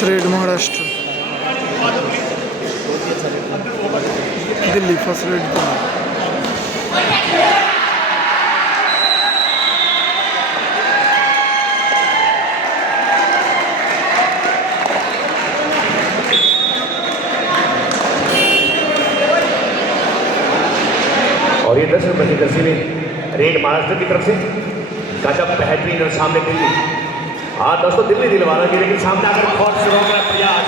First red Maharashtra, Delhi first red Delhi. और ये 10 number की जर्सी में रेड महाराष्ट्र की तरफ से गजब बेहतरीन और सामने दिल्ली। हाँ दोस्तों, दिल्ली दिलवाना की, लेकिन सामने आकर बहुत शुरू हो गया प्रयास।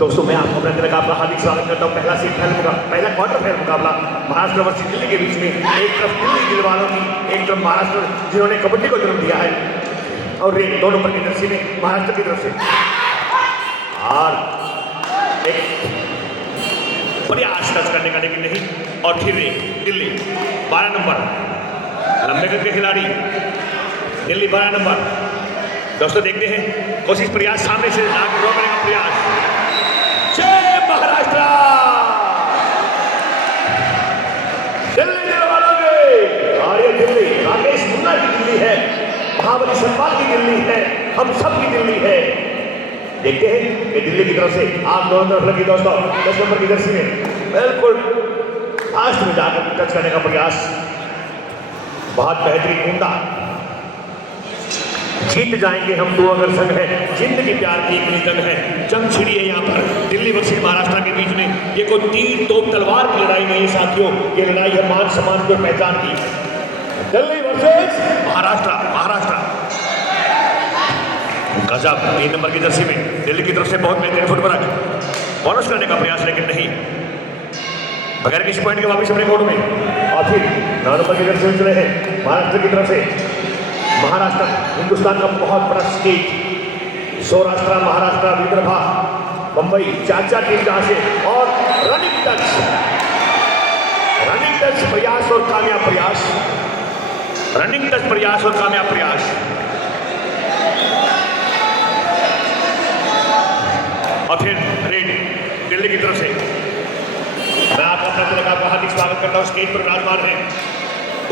दोस्तों, मैं आपको अपने तरह का आपका हार्दिक स्वागत करता हूँ। पहला क्वार्टर फाइनल मुकाबला महाराष्ट्र वर्सेस दिल्ली के बीच में। एक तरफ दिल्ली दिलवालों की, एक तरफ महाराष्ट्र जिन्होंने कबड्डी को जन्म दिया है, और रेड 2 नंबर की जर्सी में महाराष्ट्र की तरफ से। और एक प्रयास टच करने का, लेकिन नहीं। और फिर रेड दिल्ली 12 नंबर, लंबे गज के खिलाड़ी दिल्ली 12 नंबर। दोस्तों देखते हैं कोशिश, प्रयास सामने से ड्रॉ करने का प्रयास। जय महाराष्ट्र, दिल्ली दिलवालों के। और ये दिल्ली राकेश मुन्ना की दिल्ली है, महाबली सलमान की दिल्ली है, हम सब की दिल्ली है। देखते हैं कि दिल्ली की तरफ से आप दोनों तरफ लगी। दोस्तों 10 नंबर की जर्सी में बिल्कुल लास्ट में जाकर टच करने का प्रयास, बहुत बेहतरीन उम्दा। जीत जाएंगे हम दो अगर संग है, जिंदगी प्यार की इतनी जंग है। जंग छिड़ी है यहाँ पर दिल्ली वर्सेस महाराष्ट्र के बीच में। ये कोई तीर तोप तलवार की लड़ाई नहीं है साथियों, ये लड़ाई है मान सम्मान की और पहचान की। दिल्ली वर्सेस महाराष्ट्र। गजब 3 नंबर की जर्सी में दिल्ली की तरफ से बहुत बेहतरीन फुटवर्क, बोनस करने का प्रयास, लेकिन नहीं, बगैर किसी पॉइंट के वापस अपने कोर्ट में। और फिर 9 नंबर की जर्सी में चले हैं महाराष्ट्र की तरफ से। महाराष्ट्र हिंदुस्तान का बहुत बड़ा स्टेट, सौराष्ट्र, महाराष्ट्र, विदर्भा, मुंबई, 4 टीम जहां से। और रनिंग टच प्रयास और कामयाब प्रयास, रनिंग टच प्रयास और कामयाब प्रयास। और फिर रेड दिल्ली की तरफ से। मैं आपका हार्दिक स्वागत करता हूँ। स्टेज पर विराजमान है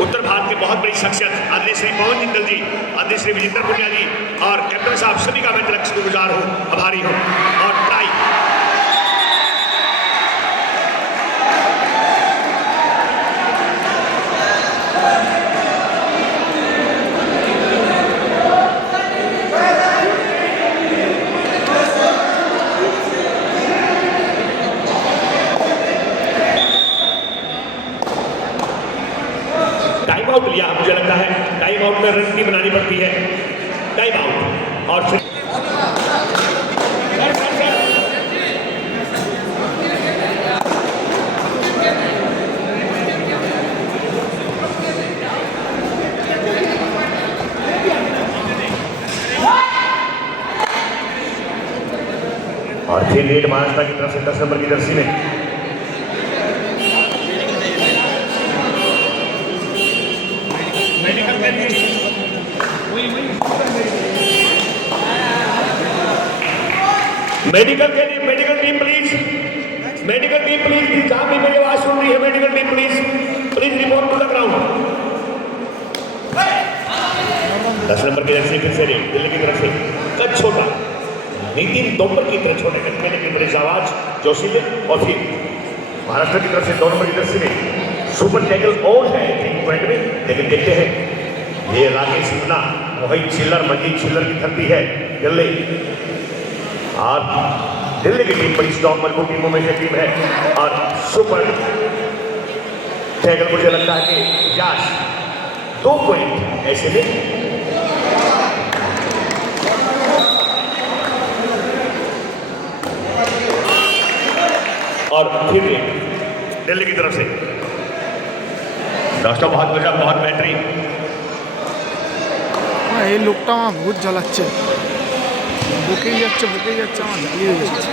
उत्तर भारत के बहुत बड़ी शख्सियत आदरणीय श्री पवन जिंदल जी, आदरणीय श्री विजेंद्र पुनिया जी और कैप्टन साहब, सभी का मैं दिल से शुक्रगुजार हूँ, आभारी हूँ। और ट्राई टाइम आउट लिया, मुझे लगता है टाइम आउट में रणनीति बनानी पड़ती है। टाइम आउट और फिर रेड महाराष्ट्र की तरफ से 10 नंबर की जर्सी में। मेडिकल के लिए medical team please, medical team please, जहां भी मेरी आवाज सुन रही है medical team please report to the ground. 10 number की जर्सी फिर से दिल्ली की तरफ से कद छोटा, नितिन तोमर की तरफ छोटे कद में, लेकिन बड़ी आवाज जोशीले। और फिर महाराष्ट्र की तरफ से 2 नंबर की जर्सी में सुपर टैकल और है पॉइंट में, लेकिन देखते हैं ये राकेश मुन्ना, मोहित चिल्लर, मंजीत चिल्लर की धरती है दिल्ली। और दिल्ली की टीम बड़ी स्ट्रॉन्ग मजबूत टीमों में से टीम है। और सुपर टैकल मुझे लगता है कि याश 2 पॉइंट ऐसे में। और फिर दिल्ली की तरफ से दोस्तों बहुत मजा, बहुत बेहतरीन। এই লোকটা আমার ভূত জ্বালাচ্ছে, বুকেই যাচ্ছে আমার জ্বালিয়ে হয়ে যাচ্ছে।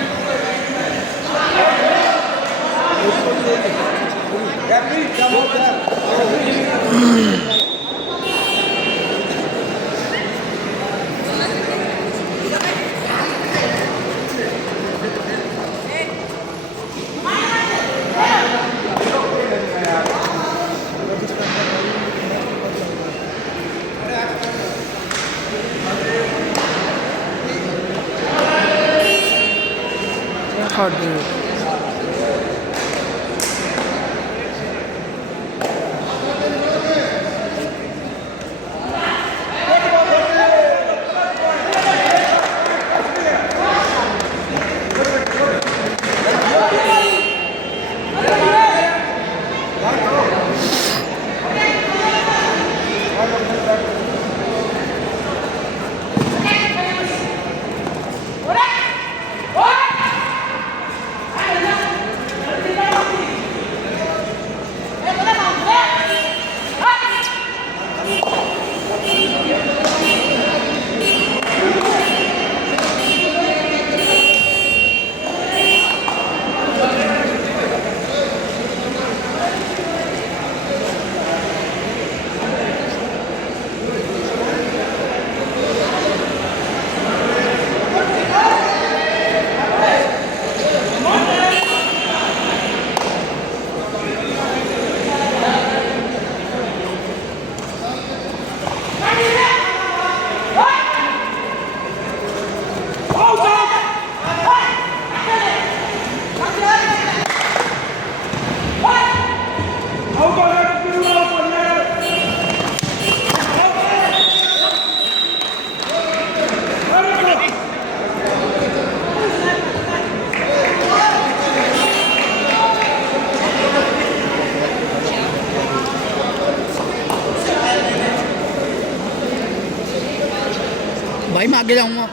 भाई मैं आगे जाऊंगा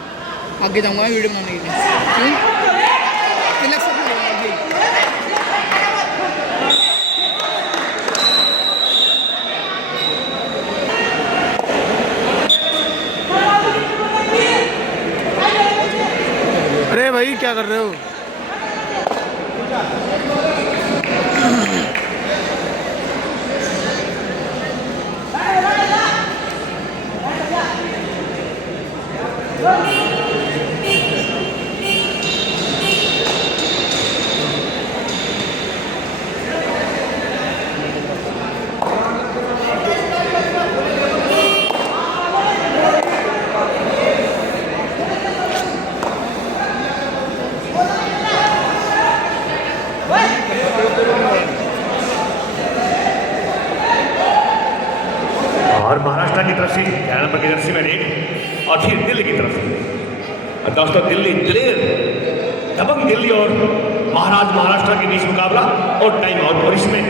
वीडियो बनाने के लिए। क्यों? रिलैक्स अपना भाई। अरे भाई क्या कर रहे हो? और महाराष्ट्र की तरफ से 11 नंबर की जर्सी में रेड और फिर दिल्ली की तरफ से दोस्तों दिल्ली दबंग दिल्ली और महाराष्ट्र के बीच मुकाबला और टाइम आउट और इसमें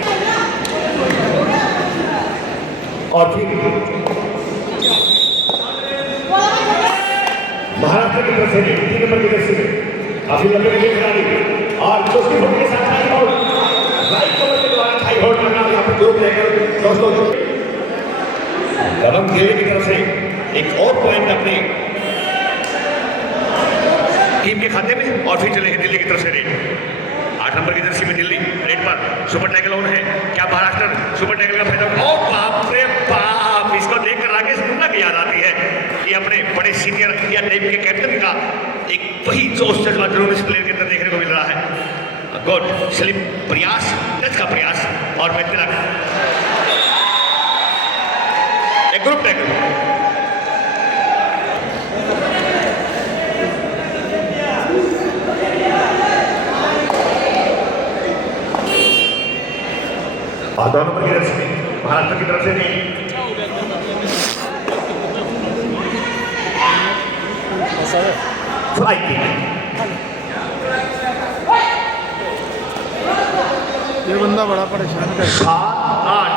और फिर महाराष्ट्र की तरफ से 3 नंबर की जर्सी में काफी लंबे खिलाड़ी और दोस्ती होने के साथ टाइम आउट राइट कवर के द्वारा टाइम आउट करना यहाँ पर ग्रुप लेकर दोस्तों दबंग दिल्ली की तरफ से एक और पॉइंट अपने टीम के खाते में और फिर चले हैं दिल्ली की तरफ से रेड 8 नंबर की जर्सी में दिल्ली रेड पर सुपर टैकल ऑन है। क्या महाराष्ट्र सुपर टैकल का फायदा? ओ बाप रे बाप, इसको देखकर राकेश गुप्ता की याद आती है कि अपने बड़े सीनियर इंडिया टीम के कैप्टन का एक वही जोश जज्बा जरूर इस प्लेयर के अंदर देखने को मिल रहा है। गुड स्लिप प्रयास, टच का प्रयास और मैं तिलक एक ग्रुप टैकल। और दोनों नंबर की तरफ से महाराष्ट्र की तरफ से नहीं फ्लाई किक। ये बंदा बड़ा परेशान कर 7-8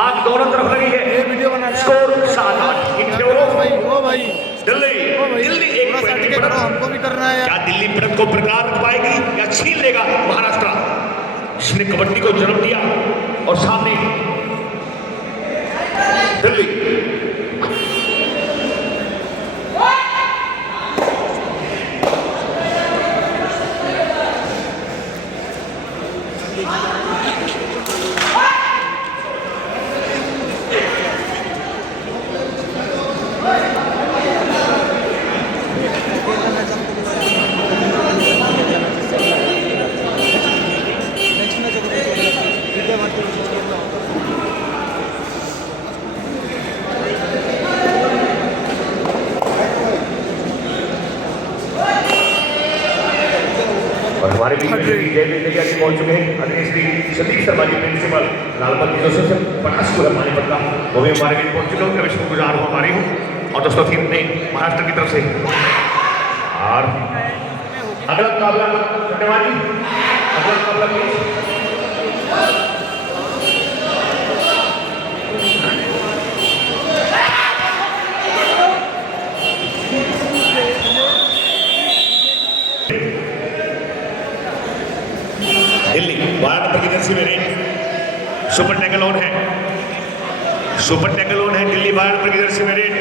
आज दोनों तरफ लगी है। ये वीडियो बना स्कोर 7-8 इन फेवर भाई ओ भाई दिल्ली एक सेट के करो, हमको भी करना है। क्या दिल्ली बढ़त को बरकरार रख पाएगी या छीन लेगा महाराष्ट्र, जिसने कबड्डी को जन्म दिया और सामने दिल्ली जयवीर देगिया जी पहुंच चुके हैं। आदरणीय श्री संदीप शर्मा जी प्रिंसिपल लालबत्ती जोसेफ 50 को माने पड़ता वो भी हमारे बीच पहुंच चुके हैं। उनका शुक्रगुजार हूँ हमारी हूँ। और दोस्तों फिर ने महाराष्ट्र की तरफ से और अगला मुकाबला धन्यवाद जी। अगला मुकाबला प्लीज। दिल्ली 12 नंबर की जर्सी में रेड सुपर टैकल ऑन है। सुपर टैकल ऑन है दिल्ली 12 नंबर की जर्सी में रेड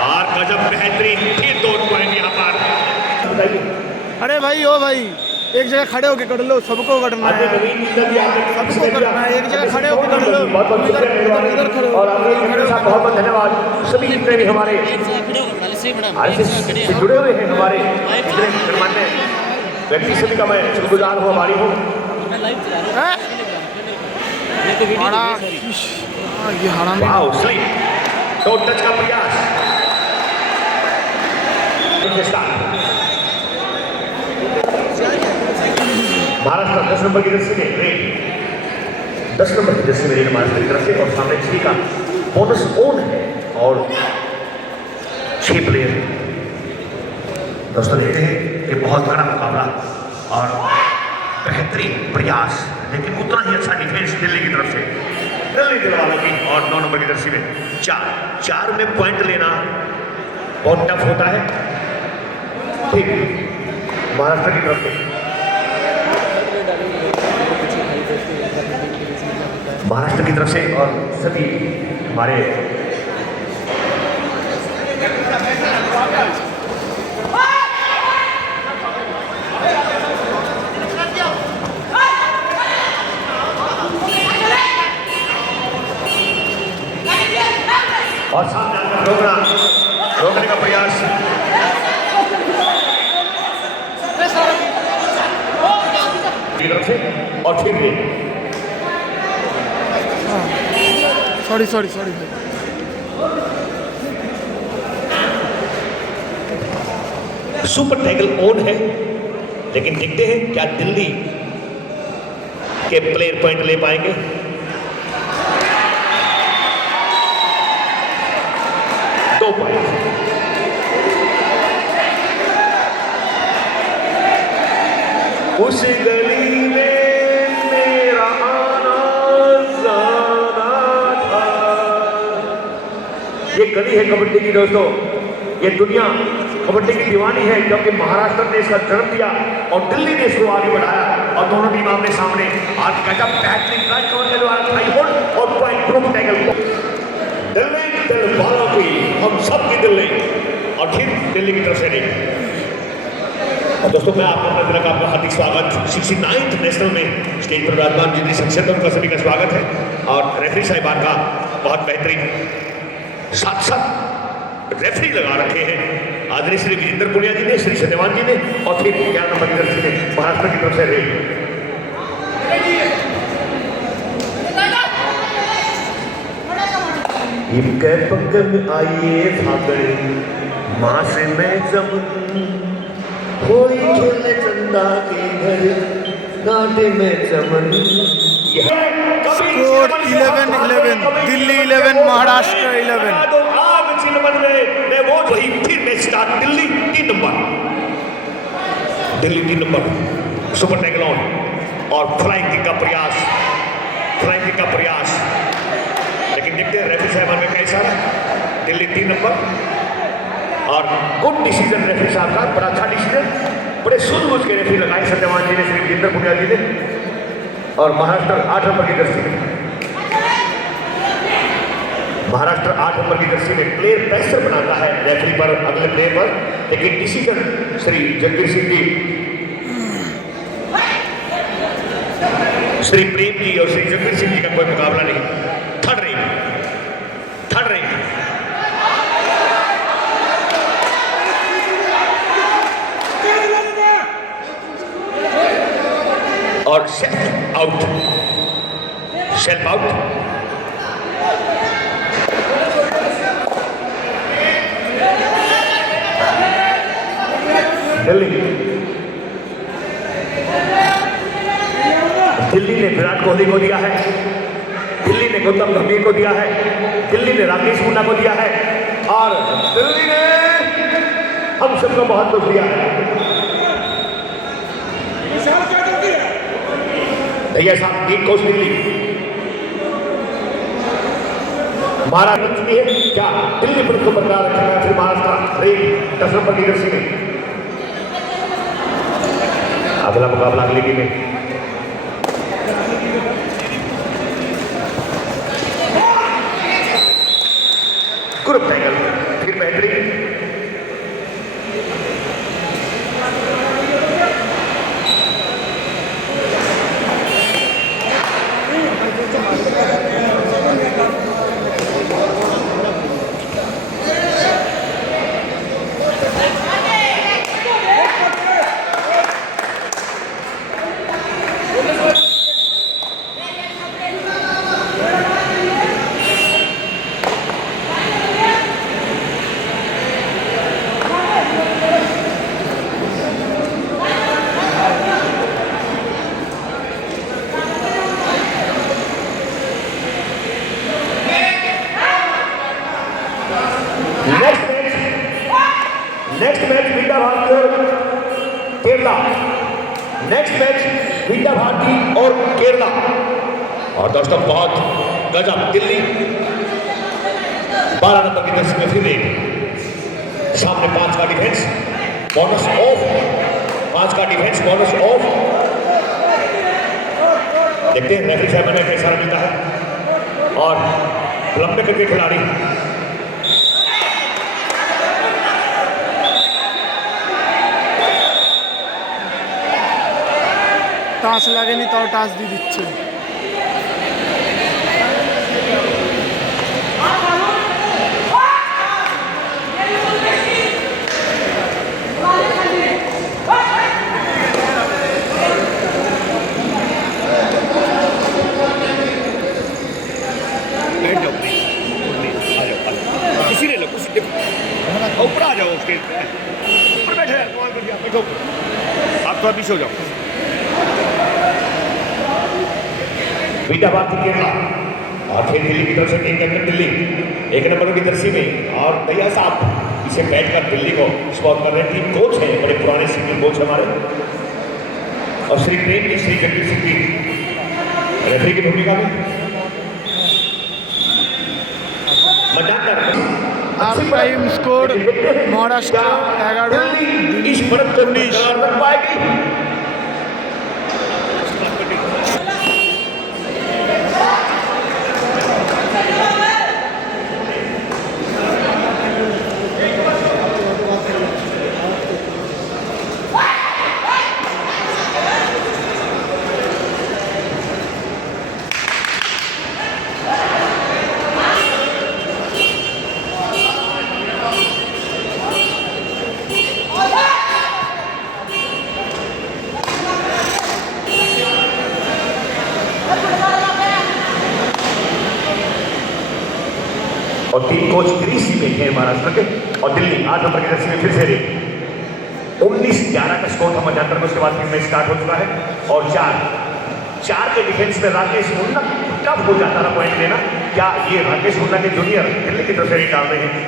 और गजब बेहतरीन फिर 2 पॉइंट यहाँ पर। अरे भाई ओ भाई एक जगह खड़े होके कर लो, सबको करना है, सबको करना है, एक जगह खड़े होके कर लो। इधर खड़े हो। और बहुत बहुत धन्यवाद सभी जितने भी हमारे से जुड़े हुए हैं हमारे गणमान्य व्यक्ति सभी का मैं शुक्रगुजार हूँ हमारी हूँ। ये हराम वाओ स्लिप तो टच का प्रयास। महाराष्ट्र 10 नंबर की जर्सी में रेड 10 नंबर की जर्सी में रेड महाराष्ट्र की तरफ से और सामने 6 का बोनस ओन है और 6 प्लेयर। दोस्तों देखते हैं कि बहुत बड़ा मुकाबला और बेहतरीन प्रयास लेकिन उतना ही अच्छा डिफेंस दिल्ली की तरफ से। दिल्ली दिलवालों की और 9 नंबर की जर्सी में 4 में पॉइंट लेना बहुत टफ होता है। ठीक महाराष्ट्र की तरफ से महाराष्ट्र की तरफ से और सभी हमारे और सामने आकर रोकने का प्रयास। की तरफ से और फिर भी सॉरी सुपर टैकल ऑन है लेकिन देखते हैं क्या दिल्ली के प्लेयर पॉइंट ले पाएंगे। उस गली में मेरा आना जाना था। ये गली है कबड्डी की दोस्तों, ये दुनिया कबड्डी की दीवानी है क्योंकि महाराष्ट्र ने इसका जन्म दिया और दिल्ली ने इसको आगे बढ़ाया और दोनों टीम आमने सामने। आज गजब बेहतरीन ट्राई करने के द्वारा हाई होल्ड और पॉइंट ग्रुप टैकल दिल्ली वालों की हम सब की दिल्ली और फिर दिल्ली की तरफ से नहीं। और दोस्तों मैं आपको अपना दिल का आपका हार्दिक स्वागत 69th नेशनल में स्टेज पर विराजमान जितनी शख्सियत उनका सभी का स्वागत है और रेफरी साहिबान का बहुत बेहतरीन साथ रेफरी लगा रखे हैं आदरणीय श्री विजेंद्र पुनिया जी ने, श्री सत्यवान जी ने और फिर 11 नंबर की तरफ से महाराष्ट्र की तरफ से रेल। इनके पंख में आइए फागड़े माँ से मैं जमूं कोई खेले चंदा के घर नाटे में चमन। स्कोर 11-11 दिल्ली 11 महाराष्ट्र 11। आग चिलमन में वो वही फिर match start Delhi 3 number super tackle on और फ्लाइंग किक का प्रयास लेकिन देखते हैं रेफरी साहब में कैसा है। दिल्ली 3 नंबर और गुड डिसीजन रेफरी साहब का, बड़ा अच्छा डिसीजन, बड़े सूझबूझ के रेफरी लगाए सत्यवान जी ने, श्री विजेंद्र पुनिया जी ने और महाराष्ट्र 8 नंबर की जर्सी में महाराष्ट्र 8 नंबर की जर्सी में प्लेयर प्रेशर बनाता है रेफरी पर अगले प्लेयर पर लेकिन डिसीजन श्री जगबीर सिंह जी, श्री प्रेम जी और श्री जगबीर सिंह जी का कोई मुकाबला नहीं। थर्ड रेंज और सेल्फ आउट दिल्ली दिल्ली ने विराट कोहली को दिया है, दिल्ली ने गौतम गंभीर को दिया है, दिल्ली ने राकेश मुन्ना को दिया है और दिल्ली ने हम सबको बहुत कुछ दिया है। भैया साहब 3 कोच दिल्ली महाराष्ट्र चुकी है क्या? दिल्ली पर को बरकरार रखेगा फिर महाराष्ट्र रेल 10 नंबर की जर्सी में। अगला मुकाबला अगली टीम में ग्रुप टाइगर फिर बेहतरीन नेक्स्ट मैच विंडा भारती और केरला। नेक्स्ट मैच विंडा भारती और केरला। और दोस्तों बहुत गजब दिल्ली 12 नंबर की जर्सी में फिर एक सामने 5 का डिफेंस बोनस ऑफ, 5 का डिफेंस बोनस ऑफ। देखते हैं रेफरी साहब ने कैसा मिलता है और लंबे करके खिलाड़ी টাচ লাগেনি তাও টাচ দিয়ে দিচ্ছে। कुर्सी ले लो, कुर्सी देखो ऊपर आ जाओ, उसके ऊपर बैठे बैठो, आप थोड़ा पीछे हो जाओ। विंडा भारती केरला और फिर दिल्ली की तरफ से टीम कैप्टन दिल्ली 1 नंबर की जर्सी में और भैया साहब इसे बैठकर दिल्ली को स्पॉट कर रहे हैं। टीम कोच हैं, बड़े पुराने सीनियर कोच हमारे और श्री प्रेम जी श्री जगदीप सिंह जी रेफरी की भूमिका में हाफ टाइम स्कोर महाराष्ट्र 11 इस बढ़त को बरकरार रख पाएगी। और 3 कोच ग्रीस ही बैठे हैं महाराष्ट्र के और दिल्ली 8 नंबर की जर्सी में फिर से 19-11 का स्कोर था मध्यांतर में। उसके बाद टीम में स्टार्ट हो चुका है और 4 के डिफेंस में राकेश मुन्ना कब हो जाता था पॉइंट लेना। क्या ये राकेश मुन्ना के जूनियर दिल्ली की तरफ से डाल रहे हैं?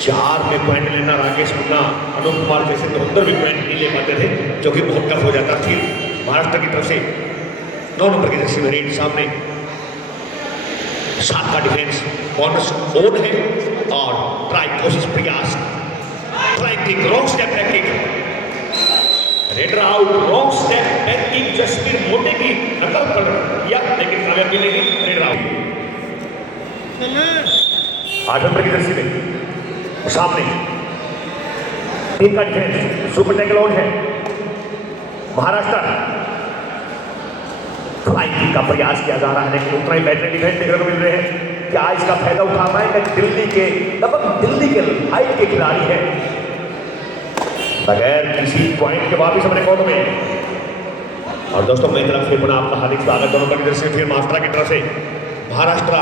4 में पॉइंट लेना राकेश मुन्ना, अनूप कुमार जैसे 72 भी पॉइंट नहीं ले पाते थे, जो कि बहुत टफ हो जाता। फिर महाराष्ट्र की तरफ से 9 नंबर की जर्सी में रेड सामने 7 का डिफेंस बोनस ओन है और ट्राई कोशिश प्रयास try kick wrong step back kick raid out wrong step back kick Jasvir मोटे की नकल कर या लेकिन कामयाबी नहीं रेड आउट। 8 नंबर की जर्सी में सामने 3 का डिफेंस सुपर टैकल ऑन है महाराष्ट्र। फ्लाइंग का प्रयास किया जा रहा है लेकिन उतना ही बेहतर डिफेंस देखने को मिल रहे हैं। क्या इसका फायदा उठा पाएंगे दिल्ली के लगभग दिल्ली के हाइट के खिलाड़ी हैं बगैर किसी पॉइंट के वापिस अपने कोर्ट में। और दोस्तों मेरी तरफ से पुनः आपका हार्दिक स्वागत दोनों की तरफ से फिर महाराष्ट्र की तरफ से। महाराष्ट्र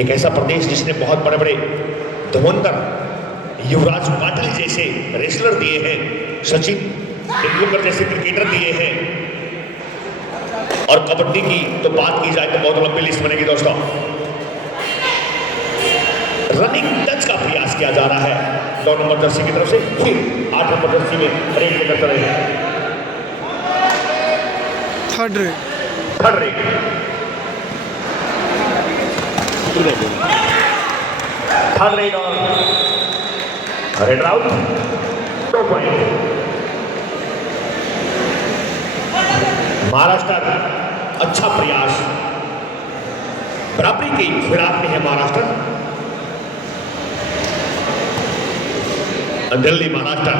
एक ऐसा प्रदेश जिसने बहुत बड़े बड़े धुरंधर युवराज पाटिल जैसे रेसलर दिए हैं, सचिन तेंदुलकर जैसे क्रिकेटर दिए हैं। और कबड्डी की तो बात की जाए तो बहुत लंबी लिस्ट बनेगी दोस्तों। रनिंग टच का प्रयास किया जा रहा है 9 नंबर जर्सी की तरफ से। फिर 8 नंबर जर्सी में रेड लेकर चले, थर्ड रेड और रेड आउट 2 पॉइंट। महाराष्ट्र अच्छा प्रयास, बराबरी की फिराक में है महाराष्ट्र। दिल्ली महाराष्ट्र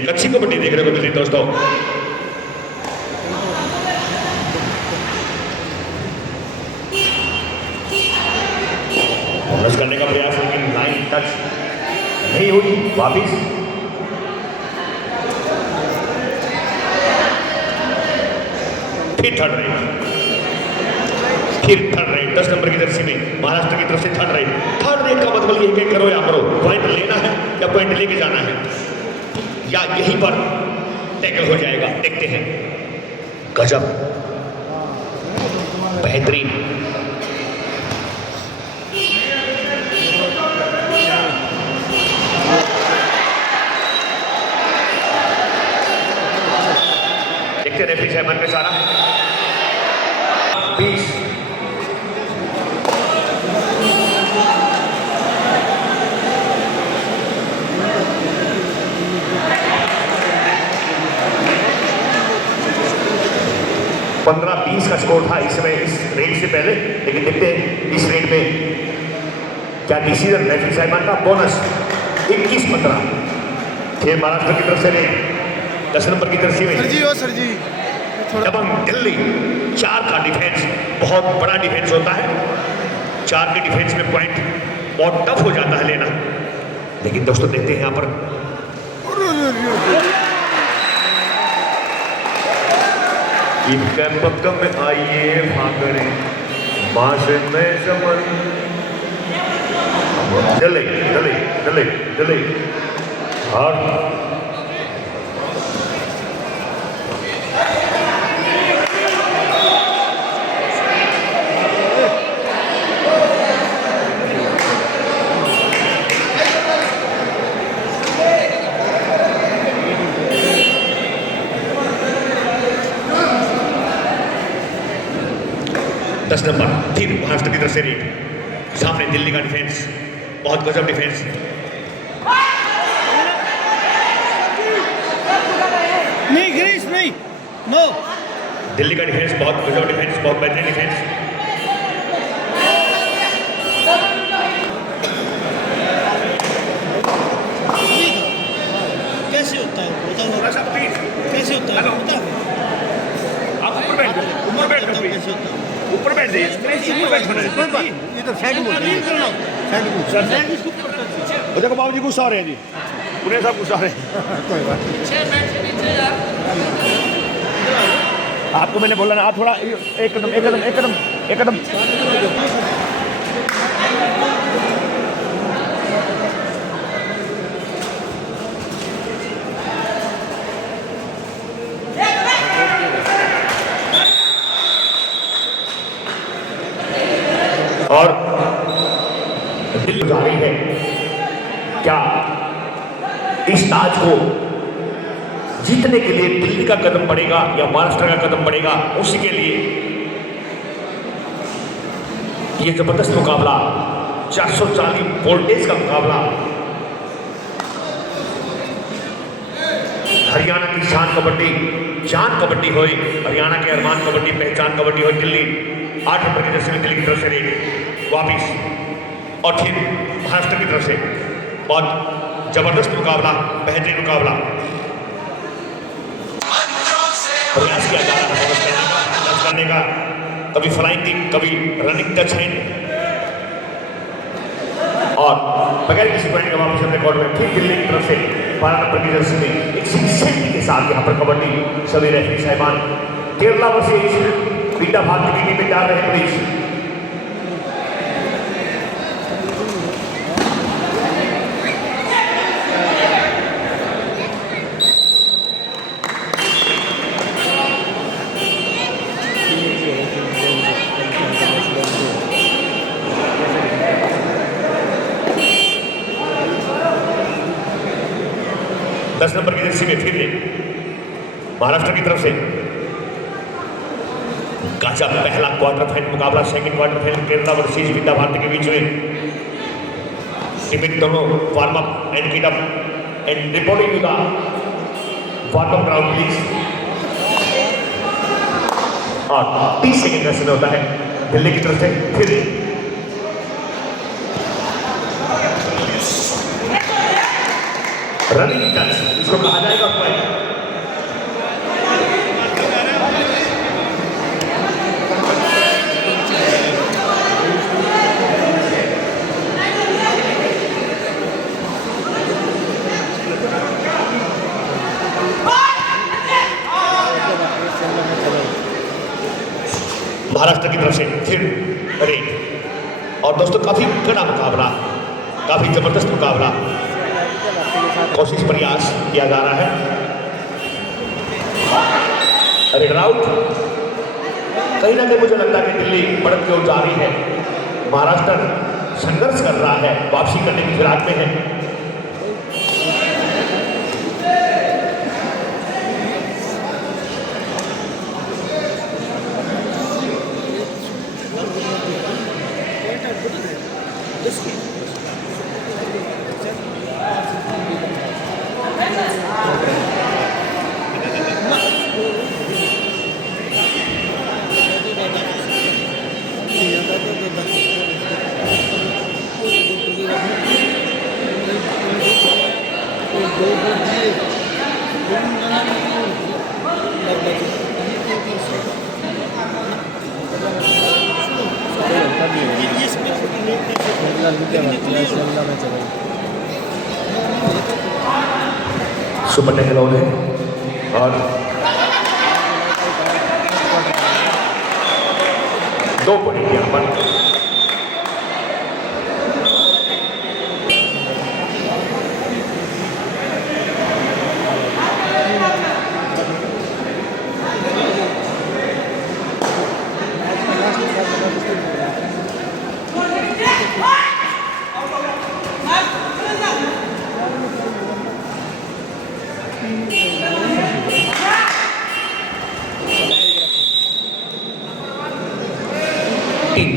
एक अच्छी कबड्डी देखने को मिली दोस्तों। बोनस करने का प्रयास लेकिन लाइन टच नहीं हुई। वापिस फिर थर्ड रेड, 10 नंबर की जर्सी में महाराष्ट्र की तरफ से थर्ड रेड का मतलब ये कि करो या मरो, पॉइंट लेना है या पॉइंट लेके जाना है या यहीं पर टैकल हो जाएगा। देखते हैं, गजब, बेहतरीन। देखते हैं रेफरी साहब पे सारा 20 15-20 का स्कोर था इस रेड से पहले। लेकिन देखते हैं इस रेड में क्या डिसीजन रेफरी साहब का। बोनस 21-15 फिर महाराष्ट्र की तरफ से रेड 10 नंबर की तरफ से सर जी दबंग दिल्ली। 4 का डिफेंस बहुत बड़ा डिफेंस होता है। 4 के डिफेंस में पॉइंट बहुत टफ हो जाता है लेना। लेकिन दोस्तों देखते हैं यहाँ पर पक्का में आइए भागरे माशे में समन दिल्ली और दस नंबर फिर महाराष्ट्र की तरफ से रेड। सामने दिल्ली का डिफेंस, बहुत गजब डिफेंस। नहीं नो, दिल्ली का डिफेंस बहुत गजब डिफेंस, बहुत बेहतरीन डिफेंस। कैसे होता है कैसे होता है आप ऊपर बैठ कैसे होता है? ऊपर बैठ जाइए। ये तो साइड बोल रही है। देखो बाबू जी गुस्सा हो रहे हैं जी, उन्हें सब गुस्सा हो रहे हैं। कोई बात नहीं, आपको मैंने बोला ना, आप थोड़ा एकदम और दिल जा रही है। क्या इस मैच को जीतने के लिए दिल्ली का कदम बढ़ेगा या महाराष्ट्र का कदम बढ़ेगा? उसी के लिए ये जबरदस्त मुकाबला, 440 वोल्टेज का मुकाबला। हरियाणा की शान कबड्डी, जान कबड्डी हो, हरियाणा के अरमान कबड्डी, पहचान कबड्डी हो। दिल्ली 8 नंबर की तरफ से, दिल्ली की तरफ से रेड वापिस, और फिर महाराष्ट्र की तरफ से बहुत जबरदस्त मुकाबला, बेहतरीन मुकाबला। प्रयास किया जा रहा है टच करने का, कभी फ्लाइंग किक, कभी रनिंग टच है, और बगैर किसी पॉइंट के वापस अपने कोर्ट में। फिर दिल्ली की तरफ से 12 नंबर की जर्सी में एक सेफ्टी के साथ यहाँ पर कबड्डी सभी रेफरी साहिबान। केरला वर्सेज बीटा भारती की टीम में डाल रहे हैं पुलिस। 10 नंबर की जर्सी में फिर महाराष्ट्र की तरफ से गाजा पहला क्वार्टर फाइनल मुकाबला, second quarter final Kerala versus Vidya Bharati के बीच में। टीम दोनों warm up and kit up and reporting to the warm up ground please. और 30 सेकंड का समय होता है दिल्ली की तरफ से। फिर रनिंग टच इसको कहा जाएगा पॉइंट। महाराष्ट्र की तरफ से फिर रेड। और दोस्तों काफी कड़ा मुकाबला, काफी जबरदस्त मुकाबला, कोशिश प्रयास किया जा रहा है। Red out. कहीं ना कहीं मुझे लगता है कि दिल्ली बढ़त की ओर जा रही है, महाराष्ट्र संघर्ष कर रहा है, वापसी करने की फिराक में है। सुपर टेक अलाउड है और 2 पॉइंट यहाँ पर।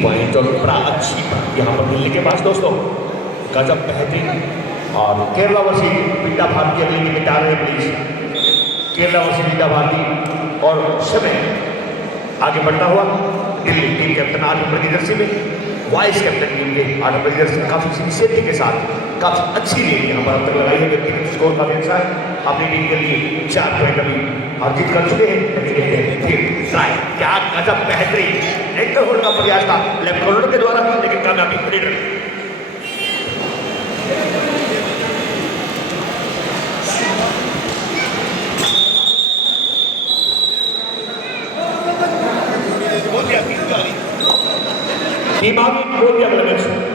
पॉइंट और बड़ा अच्छी यहाँ पर मिलने के बाद दोस्तों गजब बेहतरीन। और केरला वर्सेस विद्या भारती अगली के मिटा रहे प्लीज। केरला वर्सेस विद्या भारती और समय आगे बढ़ता हुआ दिल्ली टीम कैप्टन 8 नंबर की जर्सी में, वाइस कैप्टन टीम के 8 नंबर की जर्सी में काफी सिंसियरिटी के साथ काफी अच्छी लीड यहाँ पर अब तक लगाई है। व्यक्तिगत स्कोर काफी अच्छा है, अपनी टीम के लिए 4 पॉइंट अभी अर्जित कर चुके हैं। क्या गजब बेहतरीन एंकर होल्ड का प्रयास था लेफ्ट होल्डर के द्वारा, लेकिन कामयाबी रेडर। टीम आगे बोल दिया मैंने।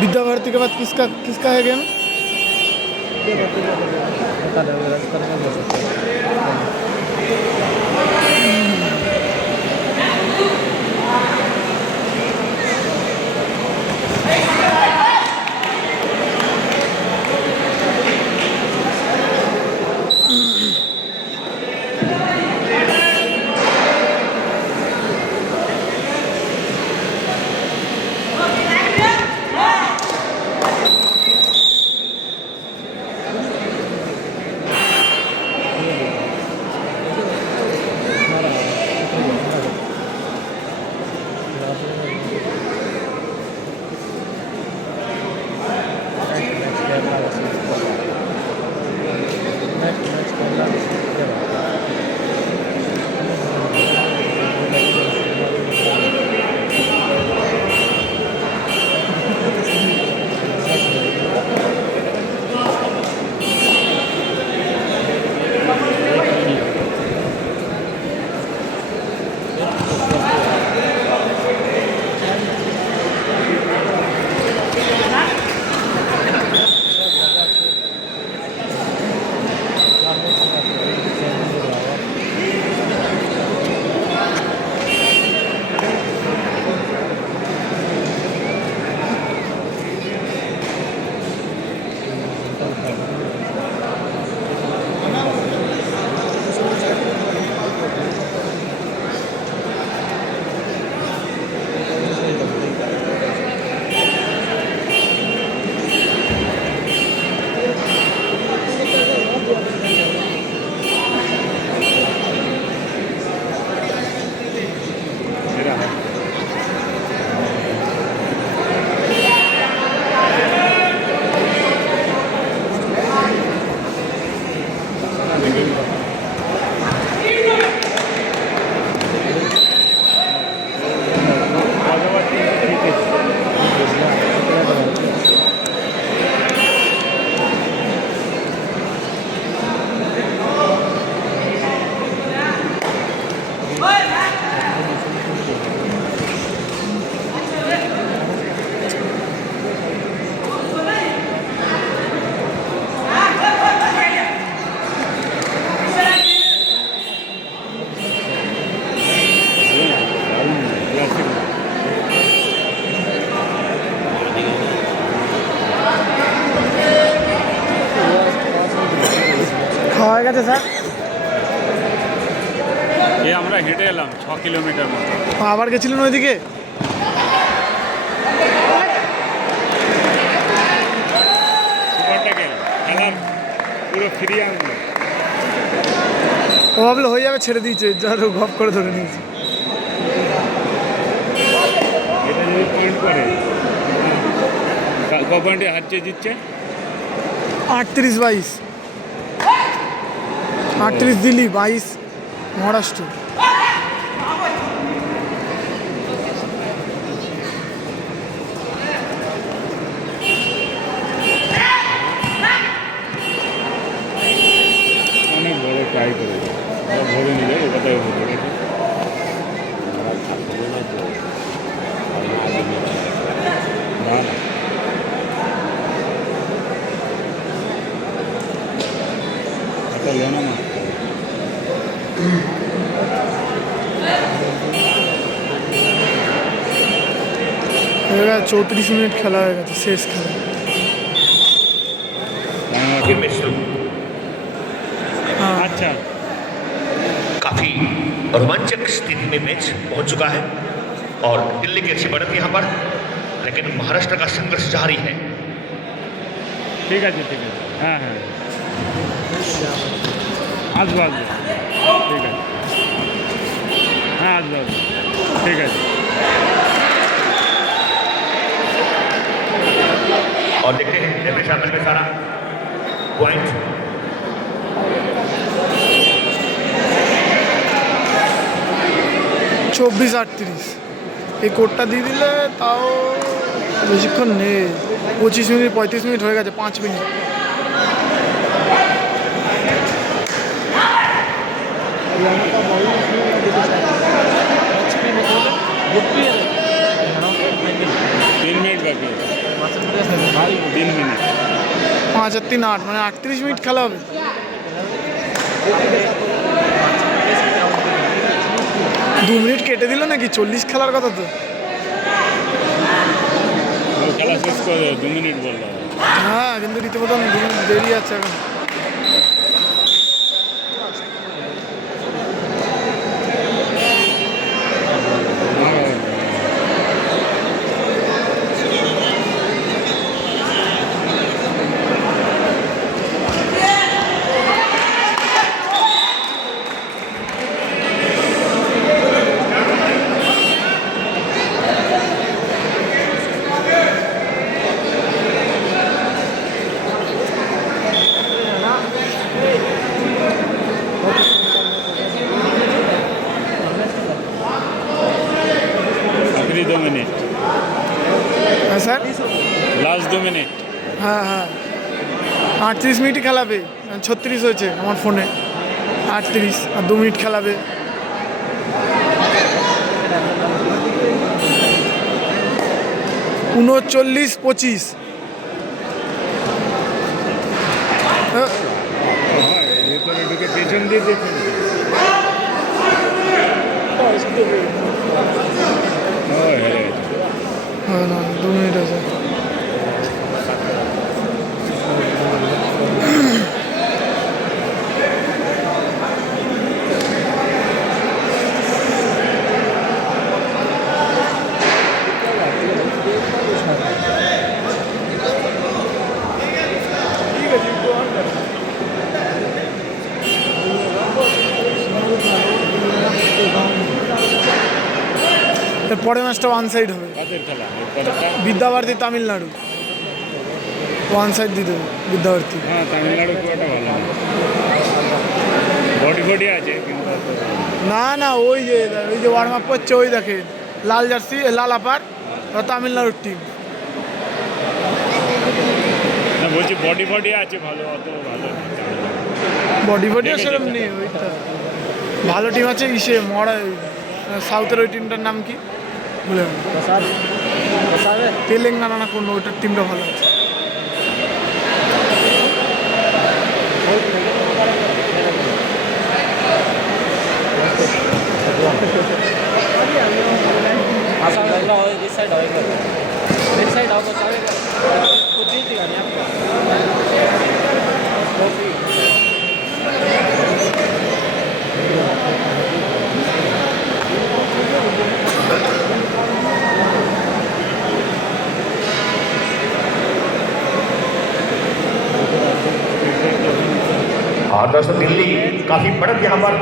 विद्या भारती के बाद किसका है गेम? হয়ে গেছে স্যার। আমরা হেঁটে এলাম 6 কিলোমিটার মতো। আবার গেছিলেন ওইদিকে? সুপারটাকে খেলার পুরো ফিরিয়ে আনলো। ও ভাবলে হয়ে যাবে, ছেড়ে দিয়েছে, যার গপ করে ধরে নিয়েছে। এটা যদি পয়েন্ট করে ক পয়েন্টে হারছে জিতছে? 38-22। 38 দিল্লি, 22 মহারাষ্ট্র। অনেক বড় ট্রাই করে ভরে নিলে ওটাতে ভরে গেছে। না না এটা লোনা না। হয়ে গেছে 34 মিনিট খেলা হয়ে গেছে, শেষ খেলা। फिर में शुरू अच्छा काफी रोमांचक स्थिति में मैच पहुंच चुका है और दिल्ली की अच्छी बढ़त यहाँ पर, लेकिन महाराष्ट्र का संघर्ष जारी है। ঠিক আছে ঠিক আছে। হ্যাঁ হ্যাঁ আসবো আসবো ঠিক আছে। হ্যাঁ আসবো আসবো ঠিক আছে। और देखते हैं एमए शामिल में सारा पॉइंट 24-38। এই কোডটা দিয়ে দিলে তাও বেশিক্ষণ নেই। 25 মিনিট 35 মিনিট হয়ে গেছে, 5 মিনিট। তিন মিনিট বাকি 3 মিনিট। 5 আর 3 8, মানে 38 মিনিট খেলা হবে। দু মিনিট কেটে দিল নাকি? 40 খেলার কথা তো। খেলা শেষ করে 2 মিনিট বললো। হ্যাঁ, কিন্তু রীতিমতো দেরি আছে এখন। आखिरी 2 मिनट। হ্যাঁ স্যার। Last 2 minute. হ্যাঁ হ্যাঁ, 38 মিনিটই খেলাবে। 36 হয়েছে আমার ফোনে। 38 আর 2 মিনিট খেলাবে। উনচল্লিশ 25। ভেতরে ঢুকে পেছন দিয়ে দেখুন। হেরে গেছে। হ্যাঁ না, 2 মিনিট আছে। এর পরের ম্যাচটা ওয়ান সাইড হবে। কাদের খেলা? এরপরেরটা? বিদ্যাভারতী তামিলনাড়ু। ওয়ান সাইড দিয়ে দেবে বিদ্যাভারতী। হ্যাঁ তামিলনাড়ু খুব একটা ভালো না। বডি আছে কিন্তু না না, ওই যে ওয়ার্ম আপ করছে, ওই দেখে লাল জার্সি, লাল আপার, ওরা তামিলনাড়ুর টিম। না বলছি বডি আছে ভালো, অত ভালো না। বডিও সেরকম নেই। ওইটা ভালো টিম আছে। ইসে মরা সাউথের ওই টিমটার নাম কি বলে, তেলেঙ্গানা না কোন, ওইটার টিমটা ভালো আছে। इस साइड आओगे, इस साइड आओगे तो आगे कुछ नहीं दिखा नहीं आपको। और दोस्तों दिल्ली काफी बढ़त यहाँ पर,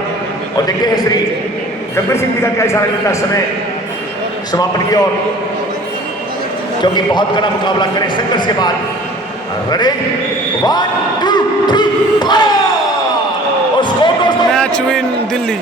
और देखते हैं श्री गंभीर सिंह जी का क्या इशारा मिलता है समय समापन की ओर, क्योंकि बहुत कड़ा मुकाबला करें संघर्ष के बाद। रेडी 1 2 3 और स्कोर दोस्तों मैच विन दिल्ली।